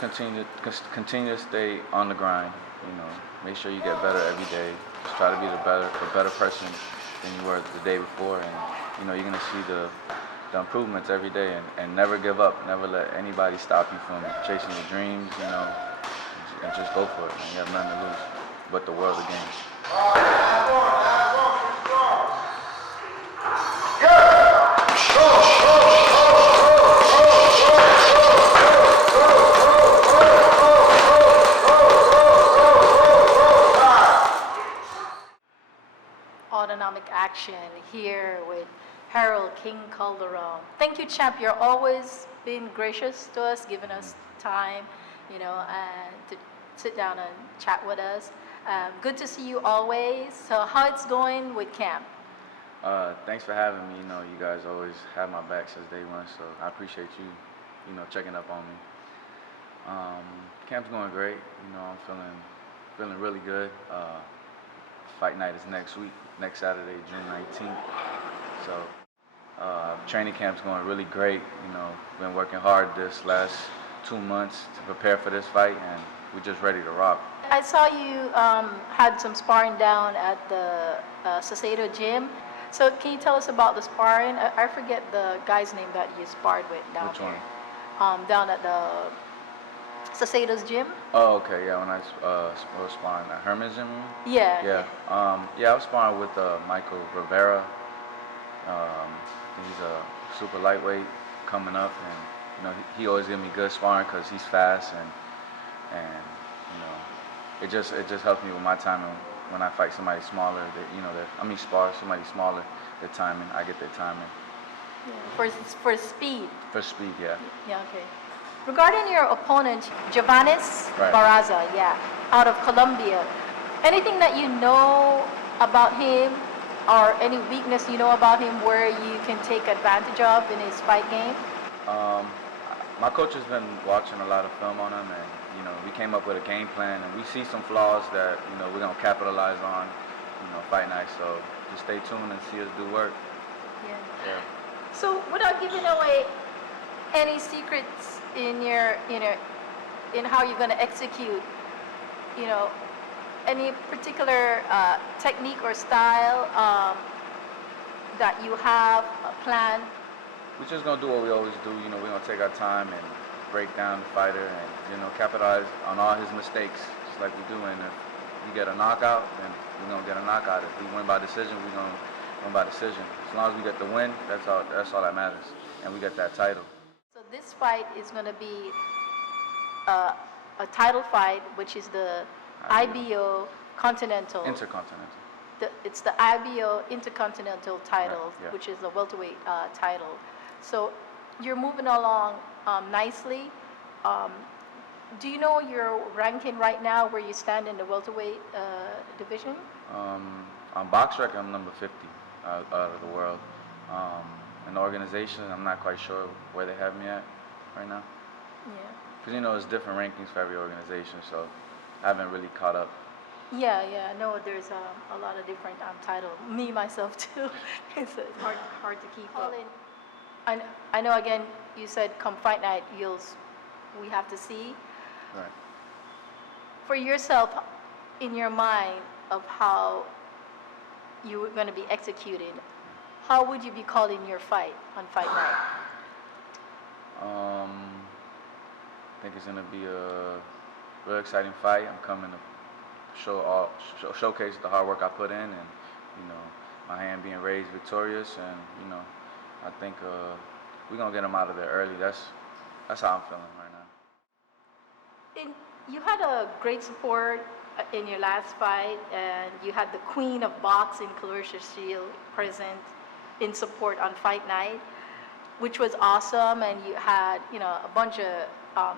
just continue to stay on the grind. You know, make sure you get better every day. Just try to be a better person than you were the day before, and you know, you're gonna see the improvements every day, and never give up. Never let anybody stop you from chasing your dreams. You know, and just go for it. Man. You have nothing to lose but the world again. Autonomic action here with Harold King Calderon. Thank you, champ. You're always been gracious to us, giving us time, you know, and to sit down and chat with us. Good to see you always. So how it's going with camp? Thanks for having me. You know, you guys always have my back since day one, so I appreciate you, you know, checking up on me. Camp's going great. You know, I'm feeling really good. Fight night is next week, next Saturday, June 19th. So training camp's going really great. You know, been working hard this last 2 months to prepare for this fight, and we're just ready to rock. I saw you had some sparring down at the Saucedo gym. So can you tell us about the sparring? I forget the guy's name that you sparred with down Which there. one? Down at the Saucedo's gym. Oh, okay, yeah, when I was sparring at Herman's gym. Yeah. Yeah. I was sparring with Michael Rivera. He's a super lightweight coming up, and you know he always gives me good sparring because he's fast, and you know it just helps me with my timing when I fight somebody smaller. Spar somebody smaller. The timing, I get their timing. Yeah. For speed. For speed, yeah. Yeah. Okay. Regarding your opponent, Jeovanis Right. Barraza, yeah, out of Colombia, anything that you know about him or any weakness you know about him where you can take advantage of in his fight game? My coach has been watching a lot of film on him, and you know we came up with a game plan, and we see some flaws that you know we're gonna capitalize on, you know, fight night. So just stay tuned and see us do work. Yeah. So without giving away any secrets in in how you're going to execute, you know, any particular technique or style that you have planned? We're just gonna do what we always do. You know, we're gonna take our time and break down the fighter, and you know, capitalize on all his mistakes, just like we do. And if we get a knockout, then we're gonna get a knockout. If we win by decision, we're gonna win by decision. As long as we get the win, that's all that matters, and we get that title. So this fight is going to be a title fight, which is the IBO Continental. Intercontinental. It's the IBO Inter-Continental title, Right, yeah. which is the welterweight title. So you're moving along nicely. Do you know your ranking right now, where you stand in the welterweight division? On box record, I'm number 50 out of the world. In the organization, I'm not quite sure where they have me at right now. Yeah. Because you know, there's different rankings for every organization, so I haven't really caught up. Yeah. No, there's a lot of different titles. Me, myself, too. It's hard to keep up. I know, again, you said come fight night, we have to see. Right. For yourself, in your mind of how you were going to be executed, how would you be calling your fight on fight night? I think it's going to be a real exciting fight. I'm coming to showcase the hard work I put in, and you know, my hand being raised victorious, and you know, I think we're gonna get him out of there early. That's how I'm feeling right now. You had a great support in your last fight, and you had the queen of boxing, Claressa Shields, present in support on fight night, which was awesome. And you had, you know, a bunch of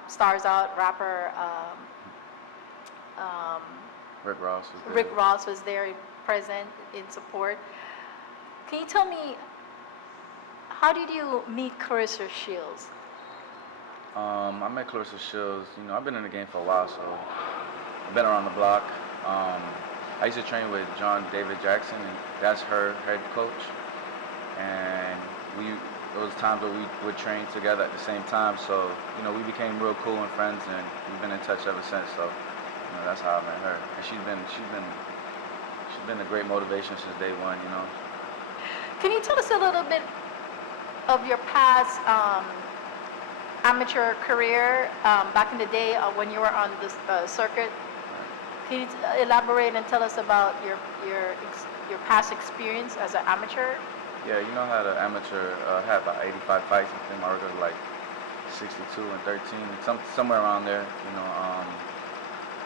stars out, rapper. Rick Ross was there present in support. Can you tell me, how did you meet Caressa Shields? I met Claressa Shields. You know, I've been in the game for a while, so I've been around the block. I used to train with John David Jackson, and that's her head coach. And there was times where we would train together at the same time. So, you know, we became real cool and friends, and we've been in touch ever since. So, you know, that's how I met her. And she's been a great motivation since day one, you know. Can you tell us a little bit of your past amateur career back in the day when you were on the circuit? Can you elaborate and tell us about your past experience as an amateur? Yeah, you know, I had an amateur, had about 85 fights. I think my record was like 62 and 13, somewhere around there. You know,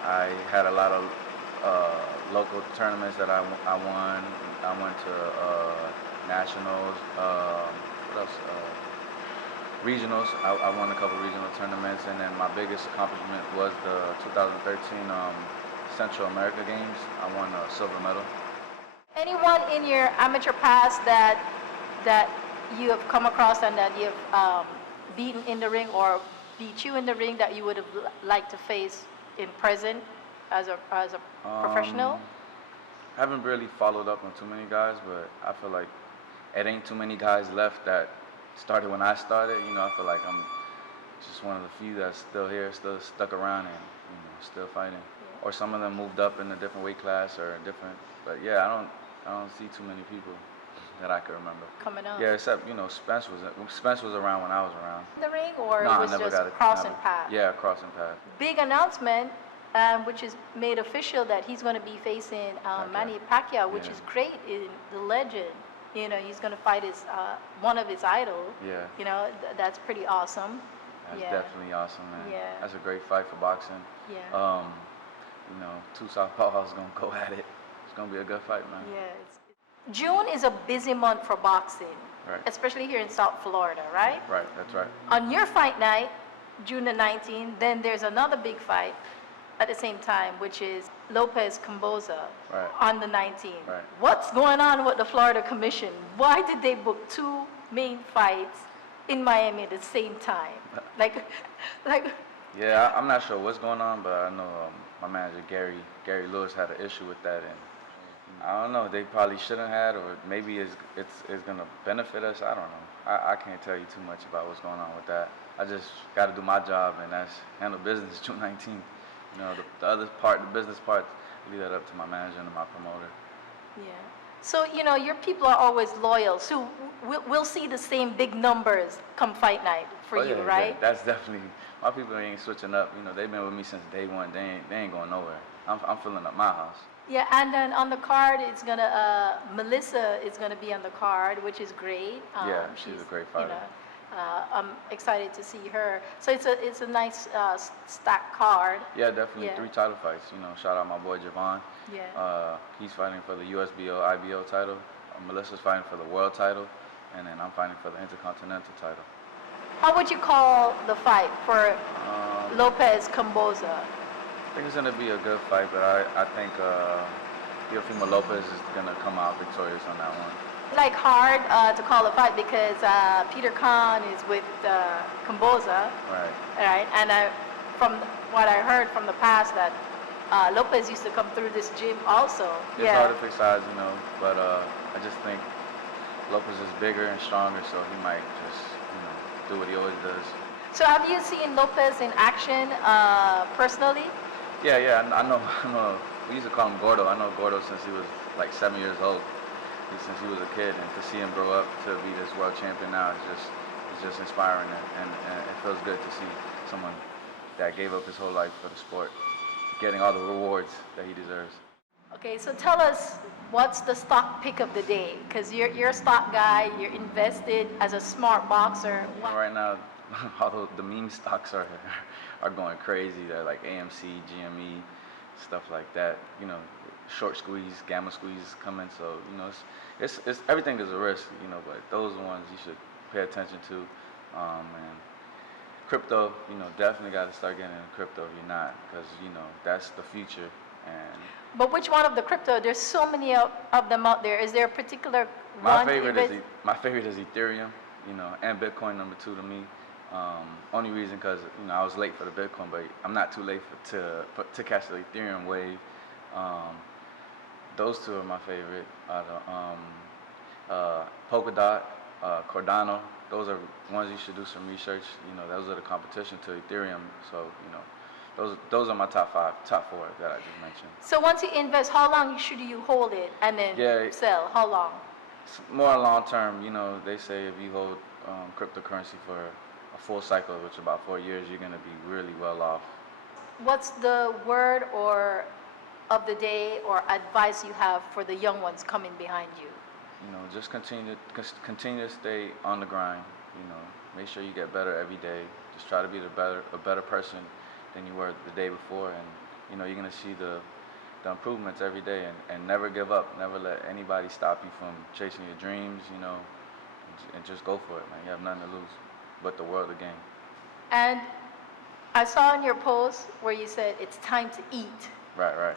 I had a lot of local tournaments that I won. I went to nationals. What else? Regionals. I won a couple regional tournaments, and then my biggest accomplishment was the 2013 Central America Games. I won a silver medal. Anyone in your amateur past that you have come across and that you have beaten in the ring or beat you in the ring that you would have liked to face in present as a professional? I haven't really followed up on too many guys, but I feel like it ain't too many guys left that started when I started. You know, I feel like I'm just one of the few that's still here, still stuck around, and you know, still fighting. Yeah. Or some of them moved up in a different weight class or different. But yeah, I don't see too many people that I can remember Coming up. Yeah, except, you know, Spence was around when I was around. In the ring, or no, it was just crossing paths? Yeah, crossing paths. Big announcement, which is made official, that he's going to be facing Manny Pacquiao, which is great. In the legend, you know, he's going to fight his one of his idols. Yeah. You know, that's pretty awesome. That's definitely awesome, man. Yeah. That's a great fight for boxing. Yeah. You know, two southpaws gonna go at it. It's gonna be a good fight, man. Yeah. June is a busy month for boxing, right, especially here in South Florida, right? Right, that's right. On your fight night, June the 19th, then there's another big fight at the same time, which is Lopez Kambosos on the 19th. Right. What's going on with the Florida Commission? Why did they book two main fights in Miami at the same time? Like. Yeah, I'm not sure what's going on, but I know my manager Gary Lewis had an issue with that, and I don't know. They probably shouldn't have, or maybe it's gonna benefit us. I don't know. I can't tell you too much about what's going on with that. I just got to do my job, and that's handle business June 19th. You know, the other part, the business part, leave that up to my manager and my promoter. Yeah. So, you know, your people are always loyal. So we'll see the same big numbers come fight night for you, right? Yeah, that's definitely, my people ain't switching up. You know, they've been with me since day one. They ain't going nowhere. I'm filling up my house. Yeah, and then on the card, it's gonna, Melissa is gonna be on the card, which is great. Yeah, she's a great fighter. You know, I'm excited to see her. So it's a nice stacked card. Yeah, definitely 3 title fights. You know, shout out my boy Jeovanis. Yeah. He's fighting for the USBO, IBO title. Melissa's fighting for the world title, and then I'm fighting for the Intercontinental title. How would you call the fight for Lopez Kambosos? I think it's going to be a good fight, but I think Teofimo Lopez is going to come out victorious on that one. Like hard to call a fight because Peter Khan is with Kambosos. Right. Right. And from what I heard from the past, that Lopez used to come through this gym also. It's hard to pick sides, you know, but I just think Lopez is bigger and stronger, so he might just, you know, do what he always does. So have you seen Lopez in action personally? Yeah, I know. We used to call him Gordo. I know Gordo since he was like 7 years old. Since he was a kid, and to see him grow up to be this world champion now is just inspiring, and it feels good to see someone that gave up his whole life for the sport getting all the rewards that he deserves. Okay, so tell us, what's the stock pick of the day? Because you're a stock guy, you're invested as a smart boxer. Right now, all the meme stocks are going crazy. They're like AMC, GME, stuff like that. You know, short squeeze, gamma squeeze coming. So, you know, it's everything is a risk, you know, but those are the ones you should pay attention to. And crypto, you know, definitely got to start getting into crypto if you're not, because, you know, that's the future. But which one of the crypto? There's so many of them out there. Is there a particular one? My favorite is Ethereum, you know, and Bitcoin number 2 to me. Only reason because, you know, I was late for the Bitcoin, but I'm not too late to catch the Ethereum wave. Those 2 are my favorite. Polkadot, Cardano, those are ones you should do some research. You know, those are the competition to Ethereum. So, you know, those are my top four that I just mentioned. So once you invest, how long should you hold it and then sell? How long? It's more long term. You know, they say if you hold cryptocurrency for a full cycle, which is about 4 years, you're going to be really well off. What's the word or of the day or advice you have for the young ones coming behind you? You know, just continue to stay on the grind. You know, make sure you get better every day. Just try to be a better person than you were the day before, and you know, you're gonna see the improvements every day, and never give up. Never let anybody stop you from chasing your dreams. You know, and just go for it, man. You have nothing to lose but the world to gain. And I saw in your post where you said it's time to eat. Right.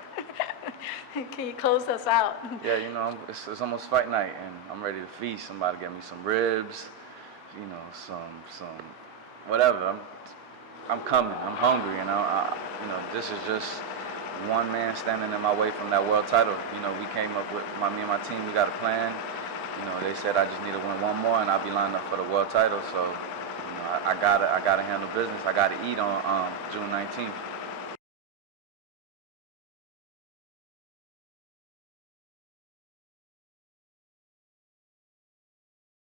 Can you close us out? Yeah, you know, it's almost fight night, and I'm ready to feast. Somebody get me some ribs, you know, some whatever. I'm coming. I'm hungry, you know. This is just one man standing in my way from that world title. You know, we came up with me and my team. We got a plan. You know, they said I just need to win one more, and I'll be lined up for the world title. So, you know, I gotta handle business. I gotta eat on June 19th.